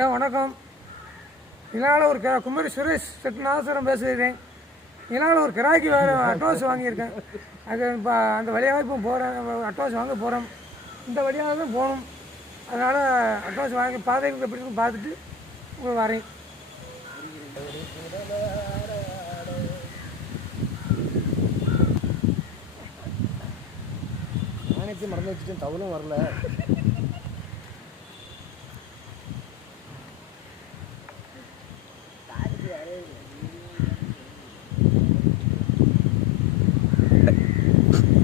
ஏன் வணக்கம். இதனால் ஒரு க குமரி சுரேஷ் செட்நாசரம் பேசுகிறேன். இதனால் ஒரு கிராக்கி வேறு அட்வான்ஸ் வாங்கியிருக்கேன். அது இப்போ அந்த வழியாக இப்போ போகிறேன் அட்வான்ஸ் வாங்க போகிறோம் இந்த வழியாக தான் போகணும். அதனால் அட்வான்ஸ் வாங்கி பாதை எப்படி இருக்கும் பார்த்துட்டு உங்களுக்கு வரேன். நாணயத்தையும் மறந்து வச்சுட்டேன். தவளும் வரல.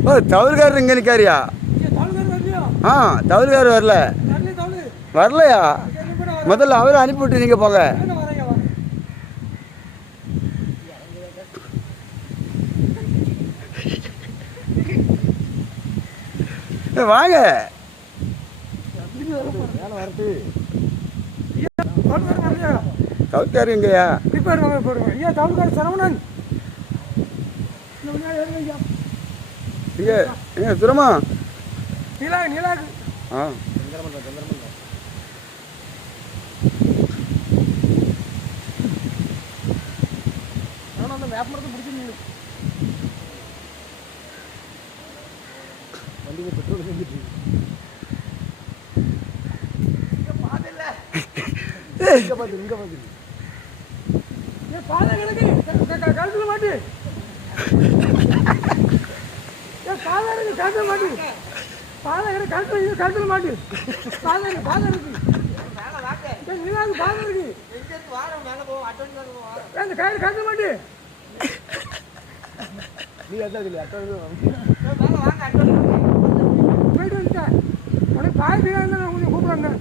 ஓ தவறுகாரர் இங்கே நிற்காரியா ஆ தவறுகாரர் வரல. வரலையா முதல்ல அவரை அனுப்பிவிட்டு நீங்கள் போங்க. வாங்க. வரட்டு தவறுகாரர் எங்கேயா ரிப்பேர் வாங்க போடுங்க. ஐயா தமிழ்கார சரவணன். இங்கே எங்க துரமா நிலா நிலாக்கு ஆ. வேப்ப மரத்தை பிடிச்சிருந்தீங்க வண்டிக்கு பெட்ரோல் செஞ்சுட்டு இங்கே பார்த்து இங்கே பார்த்து கழுத்துல மாட்டு. பாதை இருக்கு கழுத்துல மாட்டு. பாதை கிடக்கு கழுத்துல கழுத்துல மாட்டு. பாதை இருக்கு பாதை இருக்கு. நிலாவுக்கு பாதை இருக்கு. இந்த கயிறு கழுத்துல மாட்டு. நீ அதான் இல்லை போயிட்டு வந்துட்டேன் உனக்கு பாய் தெரியாது நான் கொஞ்சம் கூப்பிடுறேன்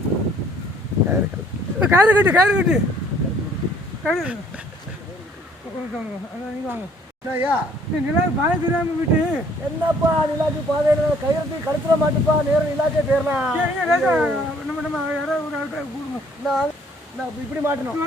கயிறு கட்டு கயிறு கட்டு. கயிறு. விட்டு என்னப்பா நிலாக்கு பாதையில கையெழுத்து கழுத்துல மாட்டுப்பா நேரம் நிலாக்கே லேட்டா நம்ம நம்ம யாராவது ஒரு ஆள்கிட்ட கூடுங்க. நான் இப்படி மாட்டணும்.